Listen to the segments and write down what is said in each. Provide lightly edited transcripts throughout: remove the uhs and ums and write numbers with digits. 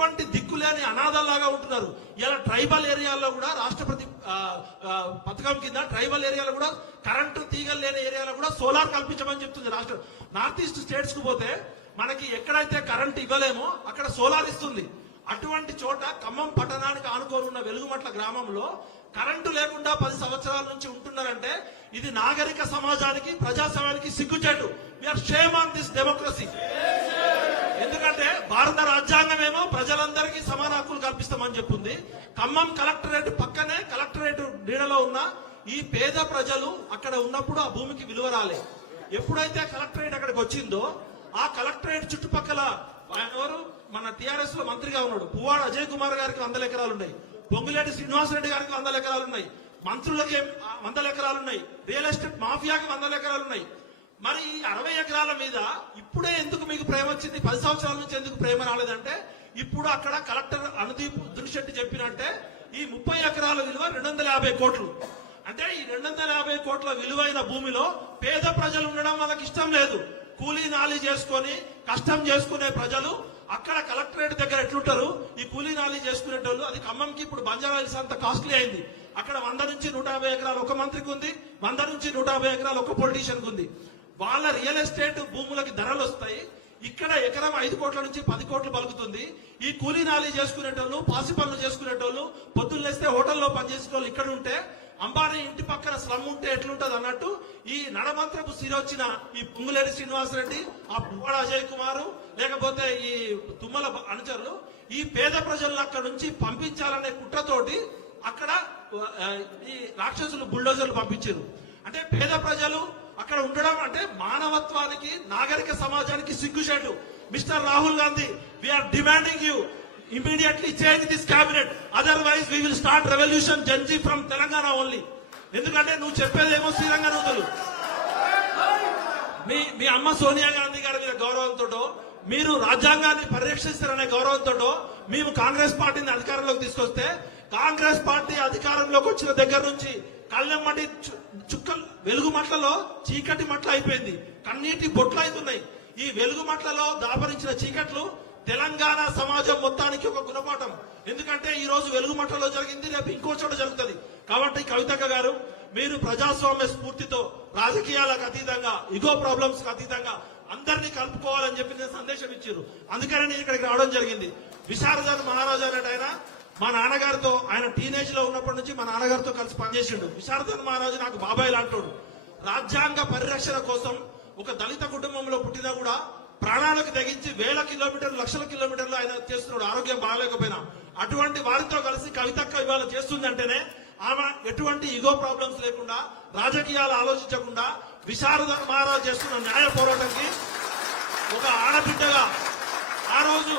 ఎటువంటి దిక్కులేని అనాథల్లాగా ఉంటున్నారు. ఇలా ట్రైబల్ ఏరియాల్లో కూడా రాష్ట్రపతి పథకం కింద ట్రైబల్ ఏరియాలో కూడా కరెంటు తీగలు లేని ఏరియాలో కూడా సోలార్ కల్పించమని చెప్తుంది రాష్ట్రం. నార్త్ ఈస్ట్ స్టేట్స్ కు పోతే మనకి ఎక్కడైతే కరెంట్ ఇవ్వలేమో అక్కడ సోలార్ ఇస్తుంది. అటువంటి చోట ఖమ్మం పట్టణానికి ఆనుకోనున్న వెలుగుమట్ల గ్రామంలో కరెంటు లేకుండా 10 సంవత్సరాల నుంచి ఉంటున్నారంటే ఇది నాగరిక సమాజానికి ప్రజాస్వామ్యానికి సిగ్గుచేటు. We are shame on this democracy. ఎందుకంటే భారత రాజ్యాంగం ఏమో ప్రజలందరికీ సమాన హక్కులు కల్పిస్తామని చెప్పింది. ఖమ్మం కలెక్టరేట్ పక్కనే కలెక్టరేట్ నీడలో ఉన్న ఈ పేద ప్రజలు అక్కడ ఉన్నప్పుడు ఆ భూమికి విలువ రాలే. ఎప్పుడైతే కలెక్టరేట్ అక్కడికి వచ్చిందో ఆ కలెక్టరేట్ చుట్టుపక్కల ఎవరు మన టిఆర్ఎస్ లో మంత్రిగా ఉన్నాడు పువ్వాడ అజయ్ కుమార్ గారికి 100 ఎకరాలు ఉన్నాయి, పొంగులేటి శ్రీనివాసరెడ్డి గారికి 100 ఎకరాలు ఉన్నాయి, మంత్రులకి 100 ఎకరాలు ఉన్నాయి, రియల్ ఎస్టేట్ మాఫియాకి 100 ఎకరాలు ఉన్నాయి. మరి ఈ 60 ఎకరాల మీద ఇప్పుడే ఎందుకు మీకు ప్రేమ వచ్చింది? 10 సంవత్సరాల నుంచి ఎందుకు ప్రేమ రాలేదంటే ఇప్పుడు అక్కడ కలెక్టర్ అనుదీప్ దునిశెట్టి చెప్పినట్టే ఈ 30 ఎకరాల విలువ 250 కోట్లు. అంటే ఈ 250 కోట్ల విలువైన భూమిలో పేద ప్రజలు ఉండడం వాళ్ళకి ఇష్టం లేదు. కూలీ నాలి చేసుకొని కష్టం చేసుకునే ప్రజలు అక్కడ కలెక్టరేట్ దగ్గర ఎట్లుంటారు? ఈ కూలీ నాలి చేసుకునేటోళ్ళు. అది ఖమ్మంకి ఇప్పుడు బంజారా హిల్స్ అంత కాస్ట్లీ అయింది. అక్కడ 100 నుంచి 150 ఎకరాలు ఒక మంత్రికి ఉంది, 100 నుంచి 150 ఎకరాలు ఒక పొలిటీషియన్ ఉంది. వాళ్ళ రియల్ ఎస్టేట్ భూములకి ధరలు వస్తాయి. ఇక్కడ ఎకరం 5 కోట్ల నుంచి 10 కోట్లు పలుకుతుంది. ఈ కూలీ నాలి చేసుకునేటోళ్ళు, పాసి పనులు చేసుకునేటోళ్ళు, పొద్దున్న లేస్తే హోటల్లో పనిచేసేటోళ్ళు ఇక్కడ ఉంటే అంబానీ ఇంటి పక్కన స్లమ్ ఉంటే ఎట్లుంటది అన్నట్టు ఈ నడమంత్రపు సిరొచ్చిన ఈ పొంగులేటి శ్రీనివాసరెడ్డి, ఆ పువ్వాడ అజయ్ కుమారు, లేకపోతే ఈ తుమ్మల అనుచరులు ఈ పేద ప్రజలను అక్కడ నుంచి పంపించాలనే కుట్రతోటి అక్కడ ఈ రాక్షసులు బుల్డోజర్లు పంపించారు. అంటే పేద ప్రజలు అక్కడ ఉండడం అంటే మానవత్వానికి నాగరిక సమాజానికి సిగ్గుచేటు. Mister Rahul Gandhi, we are demanding you immediately change this cabinet, otherwise we will start revolution Gen Z from Telangana only. ఎందుకంటే నువ్వు చెప్పేదేమో శ్రీరంగ నూతులు. మీ అమ్మ సోనియా గాంధీ గారి మీద గౌరవంతోటో, మీరు రాజ్యాంగాన్ని పరిరక్షిస్తారనే గౌరవంతోటో మేము కాంగ్రెస్ పార్టీని అధికారంలోకి తీసుకొస్తే, కాంగ్రెస్ పార్టీ అధికారంలోకి వచ్చిన దగ్గర నుంచి కళ్ళెమ్మటి చుక్కలు వెలుగు మట్లలో చీకటి మట్ల అయిపోయింది, కన్నీటి బొట్లు అవుతున్నాయి. ఈ వెలుగు మట్లలో దాపరించిన చీకట్లు తెలంగాణ సమాజం మొత్తానికి ఒక గుణపాఠం. ఎందుకంటే ఈ రోజు వెలుగుమట్టలో జరిగింది, రేపు ఇంకో చోట జరుగుతుంది. కాబట్టి కవితక్క గారు, మీరు ప్రజాస్వామ్య స్ఫూర్తితో రాజకీయాలకు అతీతంగా, ఇగో ప్రాబ్లమ్స్ కు అతీతంగా అందరినీ కలుపుకోవాలని చెప్పి నేను సందేశం ఇచ్చారు. అందుకనే నేను ఇక్కడికి రావడం జరిగింది. విశారదన్ మహారాజు అనేట ఆయన మా నాన్నగారితో, ఆయన టీనేజ్ లో ఉన్నప్పటి నుంచి మా నాన్నగారితో కలిసి పనిచేసిండు. విశారదన్ మహారాజు నాకు బాబాయ్ లాంటోడు. రాజ్యాంగ పరిరక్షణ కోసం ఒక దళిత కుటుంబంలో పుట్టినా కూడా ప్రాణాలకు తెగించి వేల కిలోమీటర్లు, లక్షల కిలోమీటర్లు ఆయన చేస్తున్నాడు, ఆరోగ్యం బాగాలేకపోయినా. అటువంటి వారితో కలిసి కవితక్క ఇవాళ చేస్తుంది అంటేనే ఆమె ఎటువంటి ఈగో ప్రాబ్లమ్స్ లేకుండా, రాజకీయాలు ఆలోచించకుండా విశారదన్ మహారాజ్ చేస్తున్న న్యాయ పోరాటంకి ఒక ఆడబిడ్డగా ఆ రోజు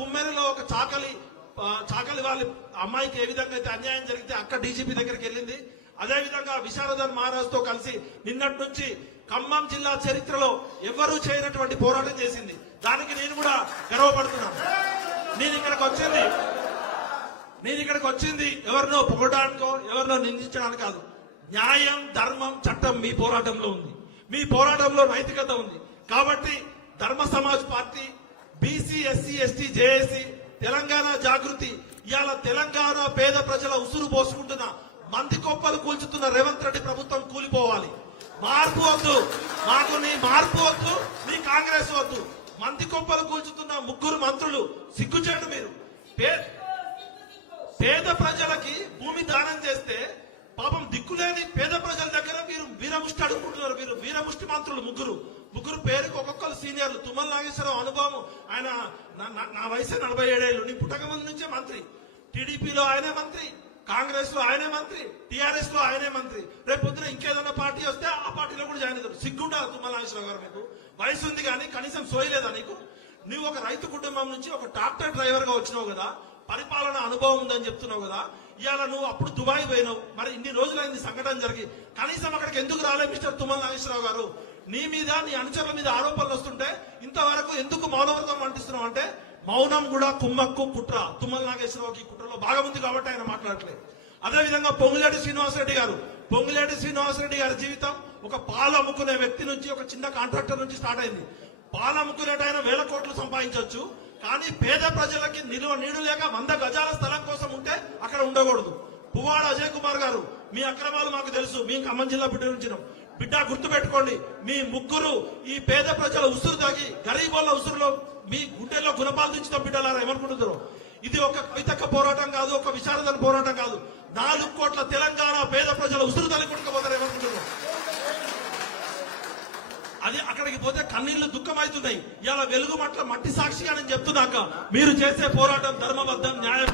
కుమ్మెరలో ఒక చాకలి వాళ్ళ అమ్మాయికి ఏ విధంగా అయితే అన్యాయం జరిగితే అక్క డీజీపీ దగ్గరికి వెళ్ళింది, అదేవిధంగా విశారదన్ మహారాజ్ తో కలిసి నిన్నటి నుంచి ఖమ్మం జిల్లా చరిత్రలో ఎవరూ చేయనటువంటి పోరాటం చేసింది. దానికి నేను కూడా గర్వపడుతున్నాను. నేను ఇక్కడికి వచ్చింది ఎవరినో పొగడానికో ఎవరినో నిందించడానికి కాదు. న్యాయం, ధర్మం, చట్టం మీ పోరాటంలో ఉంది, మీ పోరాటంలో నైతికత ఉంది. కాబట్టి Dharma Samaj party, BC, SC, ST, JAC, Telangana Jagruthi ఇవాళ తెలంగాణ పేద ప్రజల ఉసురు పోసుకుంటున్న, మంది కొప్పలు కూల్చుతున్న రేవంత్ రెడ్డి ప్రభుత్వం కూలిపోవాలి. మార్పు వద్దు, మాకు నీ మార్పు వద్దు, నీ కాంగ్రెస్ వద్దు. మంది కొప్పలు కూల్చుతున్న 3 మంత్రులు సిగ్గుచేటు. మీరు పేద ప్రజలకి భూమి దానం చేస్తే పాపం దిక్కులేని పేద ప్రజల దగ్గర మీరు వీరముష్టి అడుగుకుంటున్నారు. మీరు వీరముష్టి మంత్రులు ముగ్గురు పేరుకి ఒక్కొక్కరు సీనియర్లు. తుమ్మల నాగేశ్వరరావు అనుభవం, ఆయన నా వయసు 47 ఏళ్ళు, నీ పుట్టక ముందు నుంచే మంత్రి. టీడీపీలో ఆయనే మంత్రి, కాంగ్రెస్ లో ఆయనే మంత్రి, టీఆర్ఎస్ లో ఆయనే మంత్రి. రేపు పొద్దున ఇంకేదన్నా పార్టీ వస్తే ఆ పార్టీలో కూడా జాయిన్ అవుతారు. సిగ్గుంటారు తుమ్మల నాగేశ్వరరావు గారు, మీకు వయసు ఉంది కానీ కనీసం సోయలేదా నీకు? నువ్వు ఒక రైతు కుటుంబం నుంచి ఒక ట్రాక్టర్ డ్రైవర్ గా వచ్చినావు కదా, పరిపాలన అనుభవం ఉందని చెప్తున్నావు కదా. ఇవాళ నువ్వు అప్పుడు దుబాయ్ పోయినావు, మరి ఇన్ని రోజులైంది సంఘటన జరిగి, కనీసం అక్కడికి ఎందుకు రాలే మిస్టర్ తుమ్మల నాగేశ్వరరావు గారు? నీ మీద, నీ అనుచరుల మీద ఆరోపణలు వస్తుంటే ఇంతవరకు ఎందుకు మౌనవ్రతం అంటిస్తున్నావు అంటే మౌనం కూడా కుమ్మక్కు కుట్ర. తుమ్మల నాగేశ్వరరావుకి కుట్రలో భాగం ఉంది కాబట్టి ఆయన మాట్లాడట్లేదు. అదేవిధంగా పొంగులేటి శ్రీనివాసరెడ్డి గారి జీవితం ఒక పాలు అమ్ముకునే వ్యక్తి నుంచి, ఒక చిన్న కాంట్రాక్టర్ నుంచి స్టార్ట్ అయింది. పాలు అమ్ముకునేట ఆయన 1000 కోట్లు సంపాదించవచ్చు, కానీ పేద ప్రజలకి నీడు లేక 100 గజాల స్థలం కోసం ఉంటే అక్కడ ఉండకూడదు. పువ్వాడ అజయ్ కుమార్ గారు, మీ అక్రమాలు మాకు తెలుసు. మీ ఖమ్మం జిల్లా బిడ్డ గుర్తు పెట్టుకోండి. మీ ముగ్గురు ఈ పేద ప్రజల ఉసురు తాగి గరీబోళ్ళ ఉసురులో మీ గుండెల్లో గుణపాలు తెచ్చిన బిడ్డలారా ఏమనుకుంటున్నారు? ఇది ఒక కవితక్క పోరాటం కాదు, ఒక విశారదన పోరాటం కాదు. 4 కోట్ల తెలంగాణ పేద ప్రజల ఉసురు తల్లి కొట్టుకుపోతారు ఏమనుకుంటున్నారు? అది అక్కడికి పోతే కన్నీళ్లు దుఃఖం అవుతున్నాయి. ఇలా వెలుగు మట్టి సాక్షిగా నేను చెప్తున్నాక మీరు చేసే పోరాటం ధర్మబద్ధం, న్యాయం.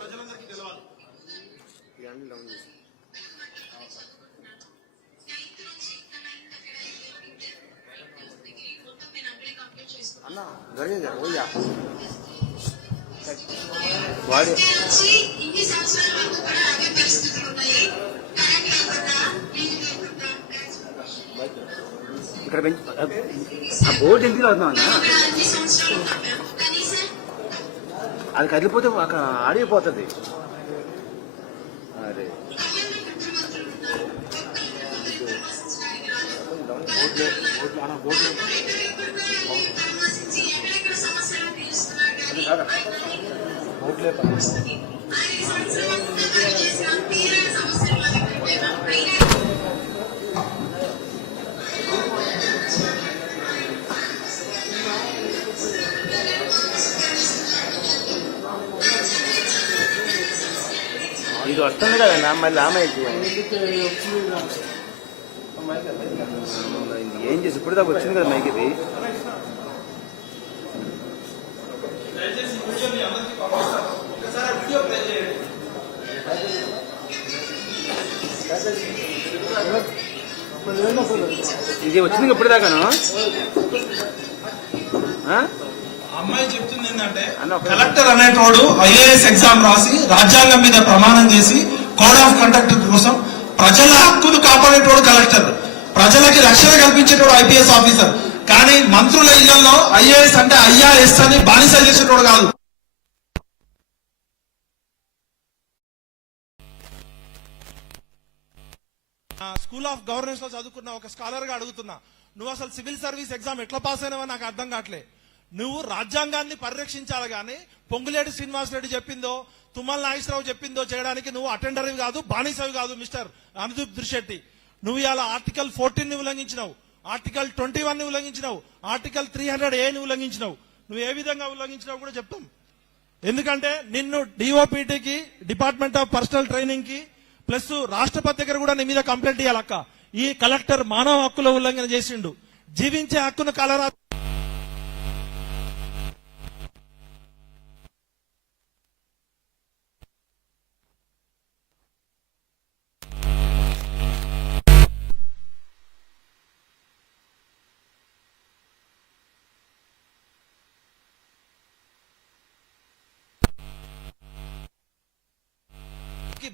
ప్రజలందరికీ తెలవాలి. అన్న జరిగింది ఓయ్యా ఇక్కడ ఆ బోర్డు ఎందుకు అవుతున్నా అన్న? అది కదిలిపోతే ఆడిపోతుంది. అరే ఇది వస్తుంది కదన్నా మళ్ళీ ఆమెకి ఏం చేసి ఇప్పుడు దాకా వచ్చింది కదా మైక్ ఇది. ఇది వచ్చింది ఇప్పుడు దాకాను. అమ్మాయి చెప్తుంది ఏంటంటే కలెక్టర్ అనేటోడు IAS ఎగ్జామ్ రాసి రాజ్యాంగం మీద ప్రమాణం చేసి కోడ్ ఆఫ్ కండక్ట్ కోసం ప్రజల హక్కును కాపాడేటోడు కలెక్టర్, ప్రజలకి రక్షణ కల్పించేటోడు ఐపీఎస్ ఆఫీసర్. కానీ మంత్రుల ఇళ్లలో ఐఏఎస్ అంటే ఐఆర్ఎస్ అని బానిస చేసేటోడు కాదు. స్కూల్ ఆఫ్ గవర్నెన్స్ లో చదువుకున్న ఒక స్కాలర్ గా అడుగుతున్నా, నువ్వు అసలు సివిల్ సర్వీస్ ఎగ్జామ్ ఎట్లా పాస్ అయినావో నాకు అర్థం కావట్లే. నువ్వు రాజ్యాంగాన్ని పరిరక్షించాలి గానీ పొంగులేటి శ్రీనివాస్ రెడ్డి చెప్పిందో తుమ్మల నాగేశ్వరరావు చెప్పిందో చేయడానికి నువ్వు అటెండర్వి కాదు, బానిసవి కాదు మిస్టర్ అనుదీప్ దురిశెట్టి. నువ్వు ఇలా ఆర్టికల్ 14 ని ఉల్లంఘించినావు, ఆర్టికల్ 21 ని ఉల్లంఘించినావు, ఆర్టికల్ 300A ని ఉల్లంఘించినావు. నువ్వు ఏ విధంగా ఉల్లంఘించినావు కూడా చెప్తాం. ఎందుకంటే నిన్ను డిఓపిటికి, డిపార్ట్మెంట్ ఆఫ్ పర్సనల్ ట్రైనింగ్ కి ప్లస్ రాష్ట్రపతి దగ్గర కూడా నీ మీద కంప్లైంట్ ఇవ్వాలక్క. ఈ కలెక్టర్ మానవ హక్కుల ఉల్లంఘన చేసిండు. జీవించే హక్కును కలరా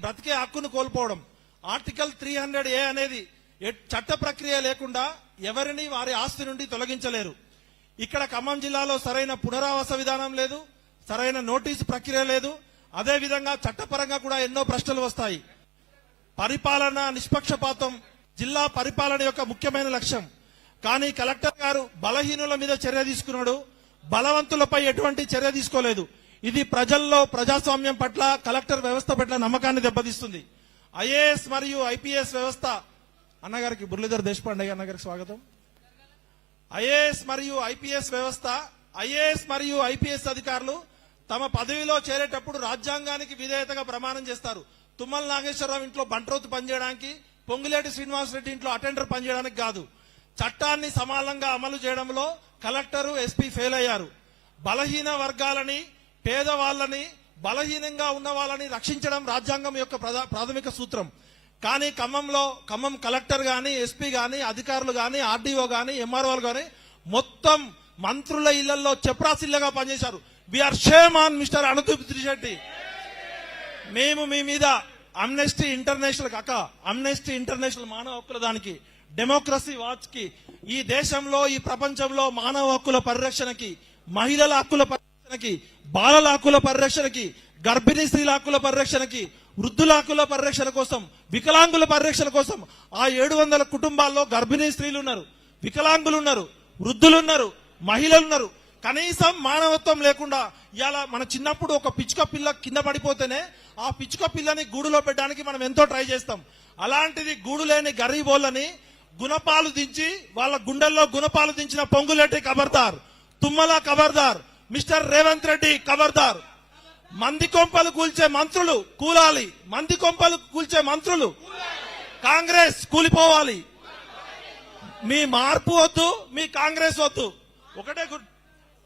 బ్రతికే హక్కును కోల్పోవడం. ఆర్టికల్ 300A అనేది చట్ట ప్రక్రియ లేకుండా ఎవరిని వారి ఆస్తి నుండి తొలగించలేరు. ఇక్కడ ఖమ్మం జిల్లాలో సరైన పునరావాస విధానం లేదు, సరైన నోటీసు ప్రక్రియ లేదు. అదే విధంగా చట్టపరంగా కూడా ఎన్నో ప్రశ్నలు వస్తాయి. పరిపాలన నిష్పక్షపాతం జిల్లా పరిపాలన యొక్క ముఖ్యమైన లక్ష్యం. కానీ కలెక్టర్ గారు బలహీనుల మీద చర్య తీసుకున్నాడు, బలవంతులపై ఎటువంటి చర్య తీసుకోలేదు. ఇది ప్రజల్లో ప్రజాస్వామ్యం పట్ల, కలెక్టర్ వ్యవస్థ పట్ల నమ్మకాన్ని దెబ్బతీస్తుంది. ఐఏఎస్ మరియు ఐపీఎస్ వ్యవస్థ అన్నగారికి మురళీధర్ దేశపాండే అన్నగారికి స్వాగతం. ఐఏఎస్ మరియు ఐపీఎస్ వ్యవస్థ, ఐఏఎస్ మరియు ఐపీఎస్ అధికారులు తమ పదవిలో చేరేటప్పుడు రాజ్యాంగానికి విధేయతగా ప్రమాణం చేస్తారు. తుమ్మల నాగేశ్వరరావు ఇంట్లో బంట్రోతు పనిచేయడానికి, పొంగులేటి శ్రీనివాస్ రెడ్డి ఇంట్లో అటెండర్ పనిచేయడానికి కాదు. చట్టాన్ని సమానంగా అమలు చేయడంలో కలెక్టరు, ఎస్పీ ఫెయిల్ అయ్యారు. బలహీన వర్గాలని, పేదవాళ్ళని, బలహీనంగా ఉన్న వాళ్ళని రక్షించడం రాజ్యాంగం యొక్క ప్రాథమిక సూత్రం. కానీ ఖమ్మం కలెక్టర్ గాని, ఎస్పీ గాని, అధికారులు గాని, ఆర్డీఓ గాని, ఎంఆర్ఓలు గాని మొత్తం మంత్రుల ఇళ్లలో చెప్రాసిల్లగా పనిచేశారు. We are shame on mister Anudeep Durishetti. మేము మీ మీద అమ్నెస్టీ ఇంటర్నేషనల్ మానవ హక్కుల దానికి, డెమోక్రసీ వాచ్ కి, ఈ దేశంలో ఈ ప్రపంచంలో మానవ హక్కుల పరిరక్షణకి, మహిళల హక్కుల పరిరక్షణకి, బాలల హక్కుల పరిరక్షణకి, గర్భిణీ స్త్రీల హక్కుల పరిరక్షణకి, వృద్ధుల హక్కుల పరిరక్షణ కోసం, వికలాంగుల పరిరక్షణ కోసం ఆ 700 కుటుంబాల్లో గర్భిణీ స్త్రీలు ఉన్నారు, వికలాంగులు ఉన్నారు, వృద్ధులున్నారు, మహిళలున్నారు. కనీసం మానవత్వం లేకుండా ఇలా మన చిన్నప్పుడు ఒక పిచ్చుక పిల్ల కింద పడిపోతేనే ఆ పిచ్చుక పిల్లని గూడులో పెట్టడానికి మనం ఎంతో ట్రై చేస్తాం. అలాంటిది గూడు లేని గరీబోళ్ళని గుణపాలు దించి, వాళ్ళ గుండెల్లో గుణపాలు దించిన పొంగులేటి ఖబర్దార్, తుమ్మల ఖబర్దార్, మిస్టర్ రేవంత్ రెడ్డి ఖబర్దార్. మంది కొంపలు కూల్చే మంత్రులు కూలాలి, మంది కొంపలు కూల్చే మంత్రులు కాంగ్రెస్ కూలిపోవాలి. మీ మార్పు వద్దు, మీ కాంగ్రెస్ వద్దు. ఒకటే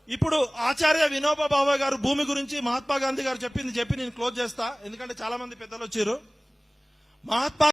ఇప్పుడు ఆచార్య వినోబా భావే గారు భూమి గురించి మహాత్మా గాంధీ గారు చెప్పి నేను క్లోజ్ చేస్తా, ఎందుకంటే చాలా మంది పెద్దలు వచ్చారు. మహాత్మా